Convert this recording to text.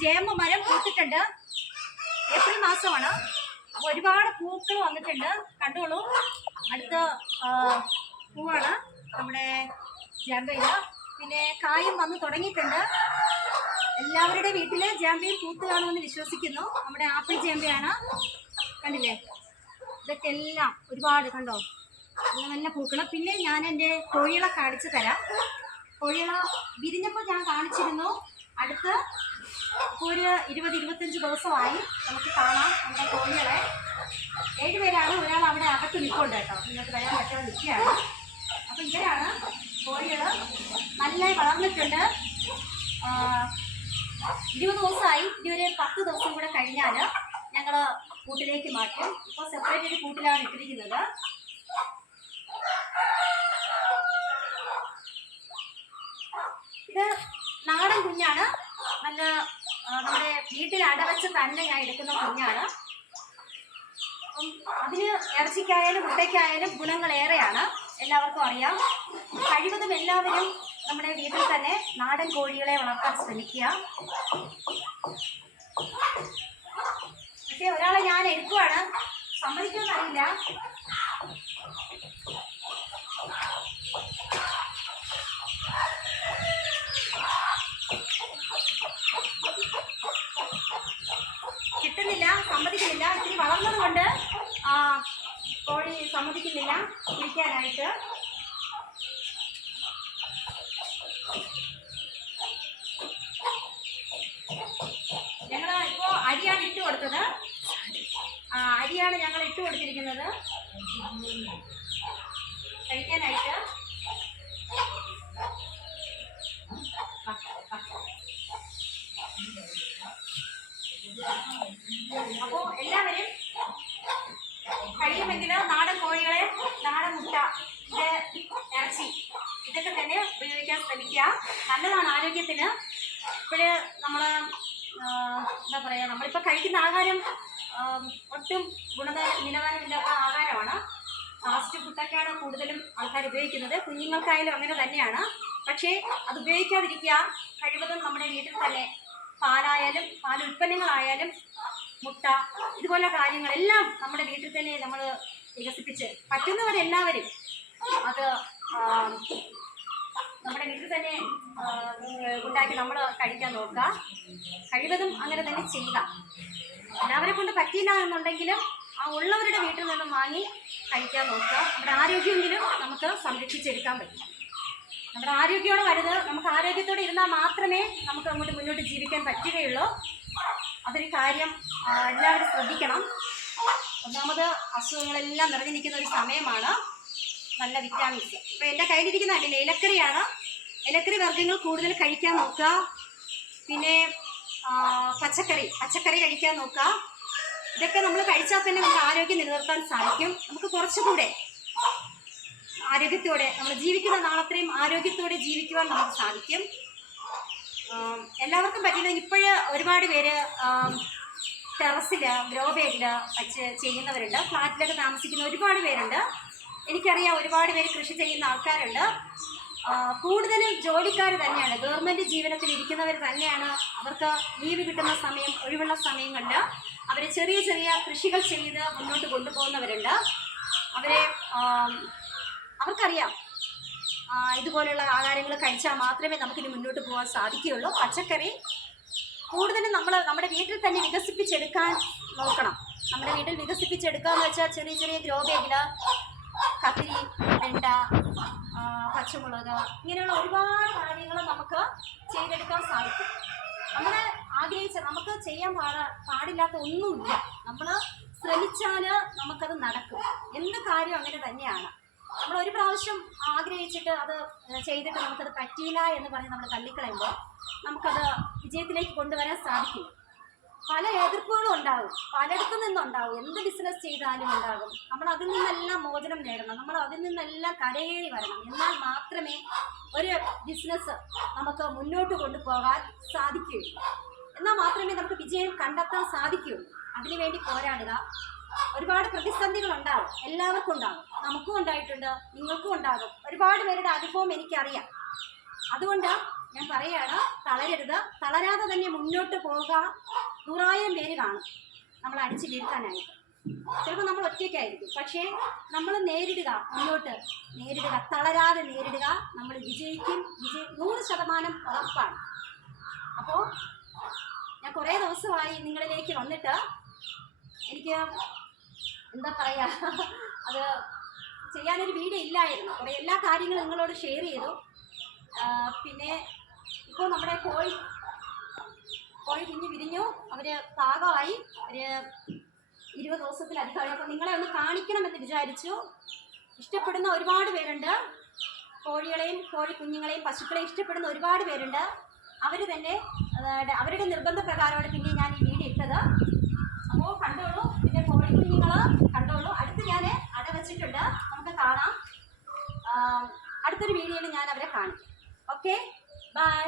ജേമ്പ് മരം പൂത്തിട്ടുണ്ട്. ഏപ്രിൽ മാസമാണ്. അപ്പോൾ ഒരുപാട് പൂക്കൾ വന്നിട്ടുണ്ട്. കണ്ടോളൂ. അടുത്ത പൂവാണ് നമ്മുടെ ജാമ്പയിൽ പിന്നെ കായും വന്ന് തുടങ്ങിയിട്ടുണ്ട്. എല്ലാവരുടെ വീട്ടിൽ ജാമ്പയും പൂത്ത് കാണുമെന്ന് വിശ്വസിക്കുന്നു. നമ്മുടെ ആപ്പിൾ ജാമ്പയാണ് കണ്ടില്ലേ? ഇതൊക്കെ എല്ലാം ഒരുപാട് കണ്ടോ? നല്ല നല്ല പൂക്കളും. പിന്നെ ഞാൻ എന്റെ കോഴികളെ കാണിച്ചു തരാം. കോഴികളെ വിരിഞ്ഞപ്പോൾ ഞാൻ കാണിച്ചിരുന്നു. അടുത്ത് ഒരു ഇരുപത് ഇരുപത്തഞ്ച് ദിവസമായി നമുക്ക് കാണാം നമ്മുടെ കോഴികളെ. ഏഴുപേരാണ് ഒരാൾ അവിടെ അകത്ത് നിൽപ്പുണ്ട് കേട്ടോ. നിങ്ങൾക്ക് വരാൻ പറ്റാതെ നിൽക്കുകയാണ്. അപ്പോൾ ഇവരാണ് കോഴികൾ നല്ല വളർന്നിട്ടുണ്ട്. ഇരുപത് ദിവസമായി. ഇനി ഒരു പത്ത് ദിവസം കൂടെ കഴിഞ്ഞാൽ ഞങ്ങൾ കൂട്ടിലേക്ക് മാറ്റും. ഇപ്പോൾ സെപ്പറേറ്റ് ഒരു കൂട്ടിലാണ് ഇട്ടിരിക്കുന്നത്. ഇത് നാടൻ കുഞ്ഞാണ്. നല്ല നമ്മുടെ വീട്ടിൽ അടവച്ച് തന്നെ ഞാൻ എടുക്കുന്ന കുഞ്ഞാണ്. അതിന് ഇറച്ചിക്കായാലും മുട്ടയ്ക്കായാലും ഗുണങ്ങൾ ഏറെയാണ്. എല്ലാവർക്കും അറിയാം. കഴിവതും എല്ലാവരും നമ്മുടെ വീട്ടിൽ തന്നെ നാടൻ കോഴികളെ വളർത്താൻ ശ്രമിക്കുക. പക്ഷേ ഒരാളെ ഞാൻ എടുക്കുവാണ്. സമ്മതിക്കുമെന്നറിയില്ല കിട്ടുന്നില്ല സമ്മതിക്കുന്നില്ല. ഇത്തിരി വളർന്നത് കൊണ്ട് കോഴി സമ്മതിക്കുന്നില്ല കുടിക്കാനായിട്ട് ഞങ്ങൾ ഇപ്പോൾ അരിയാണ് ഇട്ട് കൊടുത്തത്. അരിയാണ് ഞങ്ങൾ ഇട്ട് കൊടുത്തിരിക്കുന്നത്. കഴിക്കാനായിട്ട് ആ, ആ. അപ്പോ എല്ലാവരും കഴിയുമെങ്കിൽ നാടൻ കോഴികളെ നാടൻ മുട്ട ഇറച്ചി ഇതൊക്കെ തന്നെ ഉപയോഗിക്കാൻ ശ്രമിക്കുക. നല്ലതാണ് ആരോഗ്യത്തിന്. ഇപ്പോഴ് നമ്മൾ എന്താ പറയുക നമ്മളിപ്പോൾ കഴിക്കുന്ന ആഹാരം ഒട്ടും ഗുണ നിലവാരമില്ലാത്ത ആഹാരമാണ്. ഫാസ്റ്റ് ഫുഡൊക്കെയാണ് കൂടുതലും ആൾക്കാർ ഉപയോഗിക്കുന്നത്. കുഞ്ഞുങ്ങൾക്കായാലും അങ്ങനെ തന്നെയാണ്. പക്ഷേ അത് ഉപയോഗിക്കാതിരിക്കുക കഴിവതും നമ്മുടെ വീട്ടിൽ തന്നെ പാലായാലും പാൽ ഉൽപ്പന്നങ്ങളായാലും മുട്ട ഇതുപോലെ കാര്യങ്ങളെല്ലാം നമ്മുടെ വീട്ടിൽ തന്നെ നമ്മൾ വികസിപ്പിച്ച് പറ്റുന്നവരെല്ലാവരും അത് നമ്മുടെ വീട്ടിൽ തന്നെ ഉണ്ടാക്കി നമ്മൾ കഴിക്കാൻ നോക്കുക. കഴിവതും അങ്ങനെ തന്നെ ചെയ്യുക. എല്ലാവരെ കൊണ്ട് പറ്റിയില്ല എന്നുണ്ടെങ്കിലും ആ ഉള്ളവരുടെ വീട്ടിൽ നിന്നും വാങ്ങി കഴിക്കാൻ നോക്കുക. നമ്മുടെ ആരോഗ്യമെങ്കിലും നമുക്ക് സംരക്ഷിച്ചെടുക്കാൻ പറ്റും. നമ്മുടെ ആരോഗ്യമാണ് വലുത്. നമുക്ക് ആരോഗ്യത്തോടെ ഇരുന്നാൽ മാത്രമേ നമുക്ക് അങ്ങോട്ട് മുന്നോട്ട് ജീവിക്കാൻ പറ്റുകയുള്ളൂ. അതൊരു കാര്യം എല്ലാവരും ശ്രദ്ധിക്കണം. ഒന്നാമത് അസുഖങ്ങളെല്ലാം നിറഞ്ഞു നിൽക്കുന്ന ഒരു സമയമാണ് നല്ല വിറ്റാമിൻസ്. അപ്പോൾ എന്റെ കയ്യിലിരിക്കുന്ന അല്ലെങ്കിൽ ഇലക്കറിയാണ് ഇലക്കറി വർഗങ്ങൾ കൂടുതൽ കഴിക്കാൻ നോക്കുക. പിന്നെ പച്ചക്കറി പച്ചക്കറി കഴിക്കാൻ നോക്കുക. ഇതൊക്കെ നമ്മൾ കഴിച്ചാൽ തന്നെ നമുക്ക് ആരോഗ്യം നിലനിർത്താൻ സാധിക്കും. നമുക്ക് കുറച്ചുകൂടെ ആരോഗ്യത്തോടെ നമ്മൾ ജീവിക്കുന്ന നാളത്രയും ആരോഗ്യത്തോടെ ജീവിക്കുവാൻ നമുക്ക് സാധിക്കും. എല്ലാവർക്കും പറ്റുന്നത് ഇപ്പോഴ് ഒരുപാട് പേര് ടെറസിൽ ഗ്രോ ബാഗിൽ വച്ച് ചെയ്യുന്നവരുണ്ട്. ഫ്ലാറ്റിലൊക്കെ താമസിക്കുന്ന ഒരുപാട് പേരുണ്ട്. എനിക്കറിയാം ഒരുപാട് പേര് കൃഷി ചെയ്യുന്ന ആൾക്കാരുണ്ട്. കൂടുതലും ജോലിക്കാർ തന്നെയാണ്. ഗവൺമെന്റ് ജീവനത്തിൽ ഇരിക്കുന്നവർ തന്നെയാണ്. അവർക്ക് ലീവ് കിട്ടുന്ന സമയം ഒഴിവുള്ള സമയങ്ങളിൽ അവർ ചെറിയ ചെറിയ കൃഷികൾ ചെയ്ത് മുന്നോട്ട് കൊണ്ടുപോകുന്നവരുണ്ട്. അവരെ അവർക്കറിയാം ആ, ഇതുപോലുള്ള ആഹാരങ്ങൾ കഴിച്ചാൽ മാത്രമേ നമുക്കിനി മുന്നോട്ട് പോകാൻ സാധിക്കുകയുള്ളൂ. പച്ചക്കറി കൂടുതലും നമ്മൾ നമ്മുടെ വീട്ടിൽ തന്നെ വികസിപ്പിച്ചെടുക്കാൻ നോക്കണം. നമ്മുടെ വീട്ടിൽ വികസിപ്പിച്ചെടുക്കുക എന്ന് വെച്ചാൽ ചെറിയ ചെറിയ ഗ്രോ ബാഗിൽ കത്തിരി വെണ്ട പച്ചമുളക് ഇങ്ങനെയുള്ള ഒരുപാട് കാര്യങ്ങൾ നമുക്ക് ചെയ്തെടുക്കാൻ സാധിക്കും. നമ്മൾ ആഗ്രഹിച്ച നമുക്ക് ചെയ്യാൻ പാട പാടില്ലാത്ത ഒന്നുമില്ല. നമ്മൾ ശ്രമിച്ചാൽ നമുക്കത് നടക്കും. എന്ത് കാര്യം അങ്ങനെ തന്നെയാണ്. നമ്മൾ ഒരു പ്രാവശ്യം ആഗ്രഹിച്ചിട്ട് അത് ചെയ്തിട്ട് നമുക്കത് പറ്റിയില്ല എന്ന് പറഞ്ഞ് നമ്മൾ തള്ളിക്കളയുമ്പോൾ നമുക്കത് വിജയത്തിലേക്ക് കൊണ്ടുവരാൻ സാധിക്കും പല എതിർപ്പുകളും ഉണ്ടാകും. പലയിടത്തു നിന്നുണ്ടാകും. എന്ത് ബിസിനസ് ചെയ്താലും ഉണ്ടാകും. നമ്മൾ അതിൽ നിന്നെല്ലാം മോചനം നേടണം. നമ്മൾ അതിൽ നിന്നെല്ലാം കരയേറി വരണം. എന്നാൽ മാത്രമേ ഒരു ബിസിനസ് നമുക്ക് മുന്നോട്ട് കൊണ്ടുപോകാൻ സാധിക്കുകയുള്ളൂ. എന്നാൽ മാത്രമേ നമുക്ക് വിജയം കണ്ടെത്താൻ സാധിക്കുകയുള്ളൂ. അതിനുവേണ്ടി പോരാടുക. ഒരുപാട് പ്രതിസന്ധികൾ ഉണ്ടാകും എല്ലാവർക്കും ഉണ്ടാകും നമുക്കും ഉണ്ടായിട്ടുണ്ട്. നിങ്ങൾക്കും ഉണ്ടാകും. ഒരുപാട് പേരുടെ അനുഭവം എനിക്കറിയാം. അതുകൊണ്ട് ഞാൻ പറയാണ് തളരരുത്. തളരാതെ തന്നെ മുന്നോട്ട് പോവുക. നൂറായിരം പേര് കാണും. നമ്മൾ അടിച്ചു വീഴ്ത്താനായിട്ട്. ചിലപ്പോൾ നമ്മൾ ഒറ്റയ്ക്കായിരിക്കും. പക്ഷേ നമ്മൾ നേരിടുക മുന്നോട്ട് നേരിടുക. തളരാതെ നേരിടുക. നമ്മൾ വിജയിക്കും. വിജയി നൂറ് ശതമാനം ഉറപ്പാണ്. അപ്പോൾ ഞാൻ കുറേ ദിവസമായി നിങ്ങളിലേക്ക് വന്നിട്ട് എനിക്ക് എന്താ പറയുക അത് ചെയ്യാനൊരു വീഡിയോ ഇല്ലായിരുന്നു അവിടെ എല്ലാ കാര്യങ്ങളും നിങ്ങളോട് ഷെയർ ചെയ്തു. പിന്നെ ഇപ്പോൾ നമ്മുടെ കോഴി കോഴി കുഞ്ഞ് വിരിഞ്ഞു. അവർ പാകമായി. ഒരു ഇരുപത് ദിവസത്തിലധികമായി അപ്പോൾ നിങ്ങളെ ഒന്ന് കാണിക്കണമെന്ന് വിചാരിച്ചു. ഇഷ്ടപ്പെടുന്ന ഒരുപാട് പേരുണ്ട്. കോഴികളെയും കോഴി കുഞ്ഞുങ്ങളെയും പശുക്കളെയും ഇഷ്ടപ്പെടുന്ന ഒരുപാട് പേരുണ്ട്. അവർ തന്നെ അവരുടെ നിർബന്ധപ്രകാരമാണ് പിന്നെ ഞാൻ ഈ വീഡിയോ ഇട്ടത്. അടുത്തൊരു വീഡിയോയിൽ ഞാൻ അവരെ കാണിക്കാം. Okay bye